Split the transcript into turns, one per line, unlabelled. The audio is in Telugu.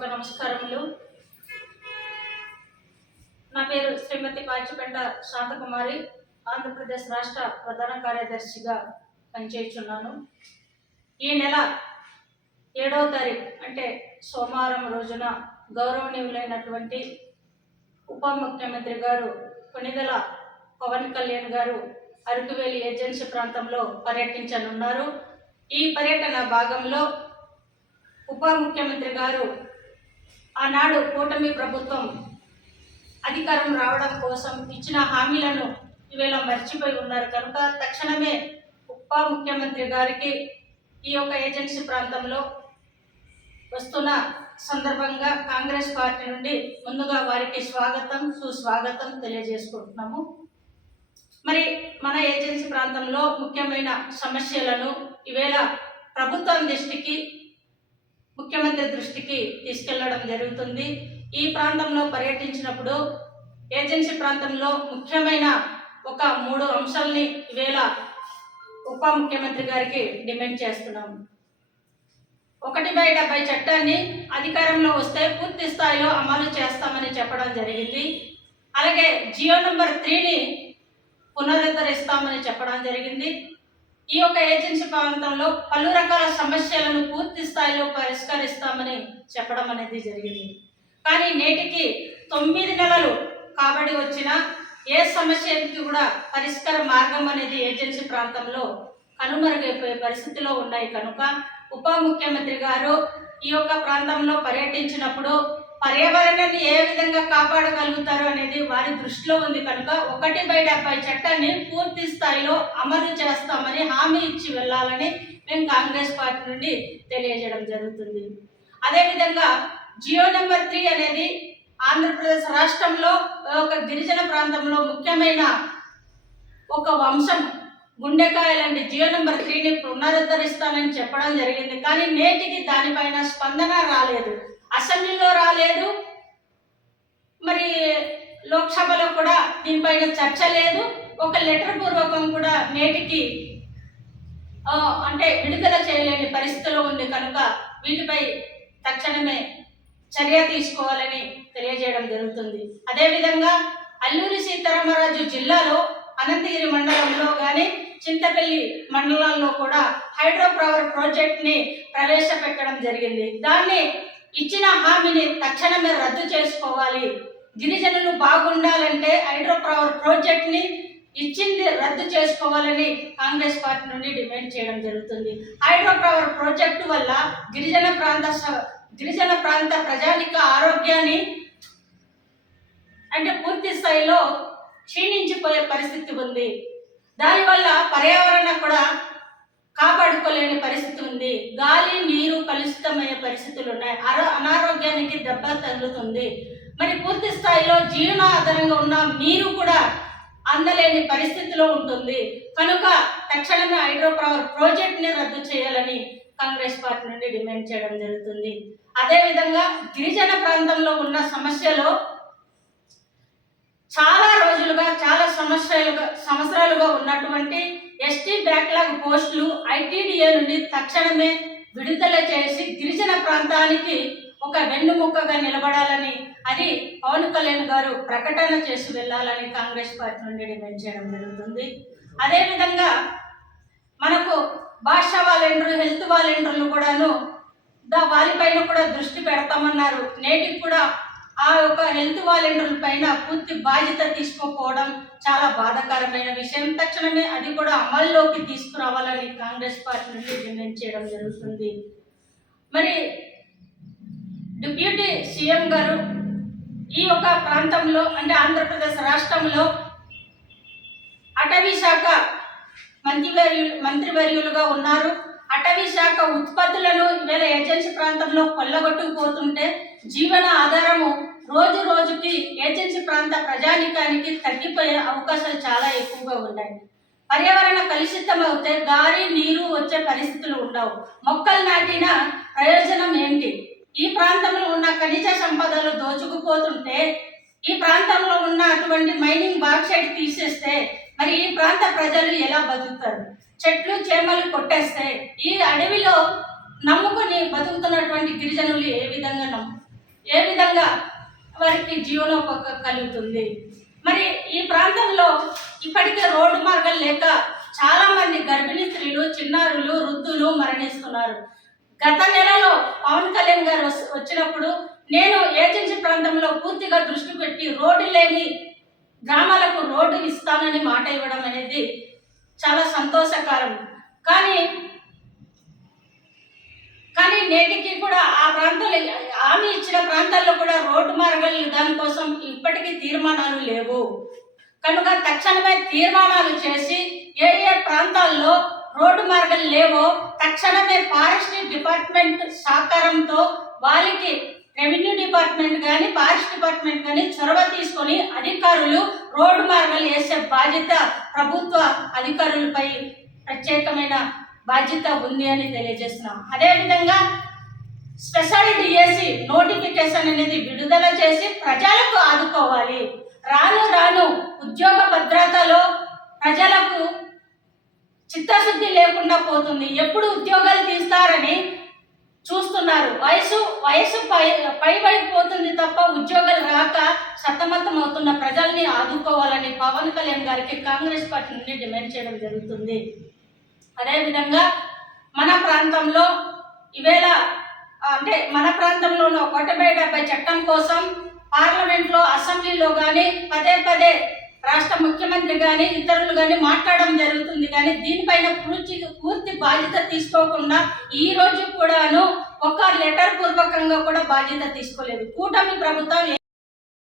హృదయపూర్వక నమస్కారములు. నా పేరు శ్రీమతి పాచిపెంట శాంతకుమారి ఆంధ్రప్రదేశ్ రాష్ట్ర ప్రధాన కార్యదర్శిగా పనిచేస్తున్నాను. ఈ నెల ఏడవ తారీఖు అంటే సోమవారం రోజున గౌరవనీయులైనటువంటి ఉప ముఖ్యమంత్రి గారు కొనిదల పవన్ కళ్యాణ్ గారు అరకువేలి ఏజెన్సీ ప్రాంతంలో పర్యటించనున్నారు. ఈ పర్యటన భాగంలో ఉప ముఖ్యమంత్రి గారు ఆనాడు కూటమి ప్రభుత్వం అధికారం రావడం కోసం ఇచ్చిన హామీలను ఈవేళ మర్చిపోయి ఉన్నారు. కనుక తక్షణమే ఉప ముఖ్యమంత్రి గారికి ఈ యొక్క ఏజెన్సీ ప్రాంతంలో వస్తున్న సందర్భంగా కాంగ్రెస్ పార్టీ నుండి ముందుగా వారికి స్వాగతం సుస్వాగతం తెలియజేసుకుంటున్నాము. మరి మన ఏజెన్సీ ప్రాంతంలో ముఖ్యమైన సమస్యలను ఈవేళ ప్రభుత్వం దృష్టికి ముఖ్యమంత్రి దృష్టికి తీసుకెళ్ళడం జరుగుతుంది. ఈ ప్రాంతంలో పర్యటించినప్పుడు ఏజెన్సీ ప్రాంతంలో ముఖ్యమైన ఒక మూడు అంశాలని వేళ ఉప ముఖ్యమంత్రి గారికి డిమాండ్ చేస్తున్నాము ఒకటి బై డెబ్బై చట్టాన్ని అధికారంలో వస్తే పూర్తి స్థాయిలో అమలు చేస్తామని చెప్పడం జరిగింది. అలాగే జియో నంబర్ త్రీని పునరుద్ధరిస్తామని చెప్పడం జరిగింది. ఈ యొక్క ఏజెన్సీ ప్రాంతంలో పలు రకాల సమస్యలను పూర్తి స్థాయిలో పరిష్కరిస్తామని చెప్పడం అనేది జరిగింది. కానీ నేటికి తొమ్మిది నెలలు కాబడి వచ్చిన ఏ సమస్యకి కూడా పరిష్కార మార్గం అనేది ఏజెన్సీ ప్రాంతంలో కనుమరుగైపోయే పరిస్థితిలో ఉన్నాయి. కనుక ఉప ముఖ్యమంత్రి గారు ఈ యొక్క ప్రాంతంలో పర్యటించినప్పుడు పర్యావరణాన్ని ఏ విధంగా కాపాడగలుగుతారు అనేది వారి దృష్టిలో ఉంది కనుక ఒకటి బై డెబ్బై చట్టాన్ని పూర్తి స్థాయిలో అమలు చేస్తామని హామీ ఇచ్చి వెళ్ళాలని మేము కాంగ్రెస్ పార్టీ నుండి తెలియజేయడం జరుగుతుంది. అదేవిధంగా జియో నెంబర్ త్రీ అనేది ఆంధ్రప్రదేశ్ రాష్ట్రంలో ఒక గిరిజన ప్రాంతంలో ముఖ్యమైన ఒక వంశం గుండెకాయ లాంటి జియో నెంబర్ త్రీని పునరుద్ధరిస్తానని చెప్పడం జరిగింది. కానీ నేటికి దానిపైన స్పందన రాలేదు. అసెంబ్లీలో రాలేదు. మరి లోక్సభలో కూడా దీనిపైన చర్చ లేదు. ఒక లెటర్ పూర్వకం కూడా నేటికి అంటే విడుదల చేయలేని పరిస్థితిలో ఉంది కనుక వీటిపై తక్షణమే చర్య తీసుకోవాలని తెలియజేయడం జరుగుతుంది. అదేవిధంగా అల్లూరి సీతారామరాజు జిల్లాలో అనంతగిరి మండలంలో కానీ చింతపల్లి మండలాల్లో కూడా హైడ్రో పవర్ ప్రాజెక్ట్ని ప్రవేశపెట్టడం జరిగింది. దాన్ని ఇచ్చిన హామీని తక్షణమే రద్దు చేసుకోవాలి. గిరిజనులు బాగుండాలంటే హైడ్రో పవర్ ప్రాజెక్ట్ని ఇచ్చింది రద్దు చేసుకోవాలని కాంగ్రెస్ పార్టీ నుండి డిమాండ్ చేయడం జరుగుతుంది. హైడ్రో పవర్ ప్రాజెక్టు వల్ల గిరిజన ప్రాంత గిరిజన ప్రాంత ప్రజానిక ఆరోగ్యాన్ని అంటే పూర్తి స్థాయిలో క్షీణించిపోయే పరిస్థితి ఉంది. దానివల్ల పర్యావరణం కూడా కాపాడుకోలేని పరిస్థితి ఉంది. గాలి నీరు కలుషితమయ్యే పరిస్థితులు ఉన్నాయి. అరో అనారోగ్యానికి దెబ్బ తగులుతుంది. మరి పూర్తి స్థాయిలో జీవనాధారంగా ఉన్న నీరు కూడా అందలేని పరిస్థితిలో ఉంటుంది. కనుక తక్షణమే హైడ్రో పవర్ ప్రాజెక్ట్ని రద్దు చేయాలని కాంగ్రెస్ పార్టీ నుండి డిమాండ్ చేయడం జరుగుతుంది. అదేవిధంగా గిరిజన ప్రాంతంలో ఉన్న సమస్యలో చాలా రోజులుగా చాలా సమస్యలుగా సంవత్సరాలుగా ఉన్నటువంటి ఎస్టీ బ్యాక్లాగ్ పోస్టులు ఐటీడీఏ నుండి తక్షణమే విడుదల చేసి గిరిజన ప్రాంతానికి ఒక వెన్నుముక్కగా నిలబడాలని అది పవన్ కళ్యాణ్ గారు ప్రకటన చేసి వెళ్ళాలని కాంగ్రెస్ పార్టీ నుండి డిమాండ్ చేయడం జరుగుతుంది. అదేవిధంగా మనకు భాష వాలంటీర్ హెల్త్ వాలంటీర్లు కూడాను దా వారిపైన కూడా దృష్టి పెడతామన్నారు. నేటికి కూడా ఆ యొక్క హెల్త్ వాలంటీర్ల పైన పూర్తి బాధ్యత తీసుకోకపోవడం చాలా బాధాకరమైన విషయం. తక్షణమే అది కూడా అమల్లోకి తీసుకురావాలని కాంగ్రెస్ పార్టీ నుండి డిమాండ్ చేయడం జరుగుతుంది. మరి డిప్యూటీ సీఎం గారు ఈ యొక్క ప్రాంతంలో అంటే ఆంధ్రప్రదేశ్ రాష్ట్రంలో అటవీ శాఖ మంత్రివర్యులు మంత్రివర్యులుగా ఉన్నారు. అటవీ శాఖ ఉత్పత్తులను ఇవాళ ఏజెన్సీ ప్రాంతంలో కొల్లగొట్టుకుపోతుంటే జీవన ఆధారము రోజు రోజుకి ఏజెన్సీ ప్రాంత ప్రజానికానికి తగ్గిపోయే అవకాశాలు చాలా ఎక్కువగా ఉన్నాయి. పర్యావరణ కలుషితం అవుతే గాలి నీరు వచ్చే పరిస్థితులు ఉండవు. మొక్కలు నాటిన ప్రయోజనం ఏంటి? ఈ ప్రాంతంలో ఉన్న ఖనిజ సంపదలు దోచుకుపోతుంటే ఈ ప్రాంతంలో ఉన్న అటువంటి మైనింగ్ బాక్సైడ్ తీసి మరి ఈ ప్రాంత ప్రజలు ఎలా బతుకుతారు? చెట్లు చేమలు కొట్టేస్తే ఈ అడవిలో నమ్ముకొని బతుకుతున్నటువంటి గిరిజనులు ఏ విధంగా నమ్ము ఏ విధంగా వారికి జీవనోపక కలుగుతుంది? మరి ఈ ప్రాంతంలో ఇప్పటికే రోడ్డు మార్గం లేక చాలా మంది గర్భిణీ స్త్రీలు చిన్నారులు వృద్ధులు మరణిస్తున్నారు. గత నెలలో పవన్ కళ్యాణ్ గారు వచ్చినప్పుడు నేను ఏజెన్సీ ప్రాంతంలో పూర్తిగా దృష్టి పెట్టి రోడ్డు లేని గ్రామాలకు రోడ్డు ఇస్తానని మాట ఇవ్వడం అనేది చాలా సంతోషకరం. కానీ కానీ నేటికి కూడా ఆ ప్రాంతాలు హామీ ఇచ్చిన ప్రాంతాల్లో కూడా రోడ్డు మార్గాలు దానికోసం ఇప్పటికీ తీర్మానాలు లేవు. కనుక తక్షణమే తీర్మానాలు చేసి ఏ ఏ ప్రాంతాల్లో రోడ్డు మార్గాలు లేవో తక్షణమే ఫారెస్ట్ డిపార్ట్మెంట్ సహకారంతో వాళ్ళకి రెవెన్యూ డిపార్ట్మెంట్ కానీ ఫారెస్ట్ డిపార్ట్మెంట్ కానీ చొరవ తీసుకొని అధికారులు రోడ్డు మార్గాలు వేసే బాధ్యత ప్రభుత్వ అధికారులపై ప్రత్యేకమైన బాధ్యత ఉంది అని తెలియజేస్తున్నాం. అదేవిధంగా స్పెషల్ డిఎస్సి నోటిఫికేషన్ అనేది విడుదల చేసి ప్రజలకు ఆదుకోవాలి. రాను రాను ఉద్యోగ భద్రతలో ప్రజలకు చిత్తశుద్ధి లేకుండా పోతుంది. ఎప్పుడు ఉద్యోగాలు తీస్తారని చూస్తున్నారు. వయసు వయసు పై పైబడిపోతుంది తప్ప ఉద్యోగాలు రాక సతమతం అవుతున్న ప్రజల్ని ఆదుకోవాలని పవన్ కళ్యాణ్ గారికి కాంగ్రెస్ పార్టీ నుండి డిమాండ్ చేయడం జరుగుతుంది. అదేవిధంగా మన ప్రాంతంలో ఈవేళ అంటే మన ప్రాంతంలో ఉన్న ఒకటి డెబ్బై చట్టం కోసం పార్లమెంట్లో అసెంబ్లీలో కానీ పదే పదే రాష్ట్ర ముఖ్యమంత్రి కానీ ఇతరులు కానీ మాట్లాడడం జరుగుతుంది. కానీ దీనిపైన పూర్తి పూర్తి బాధ్యత తీసుకోకుండా ఈ రోజు కూడాను ఒక లెటర్ పూర్వకంగా కూడా బాధ్యత తీసుకోలేదు. కూటమి ప్రభుత్వం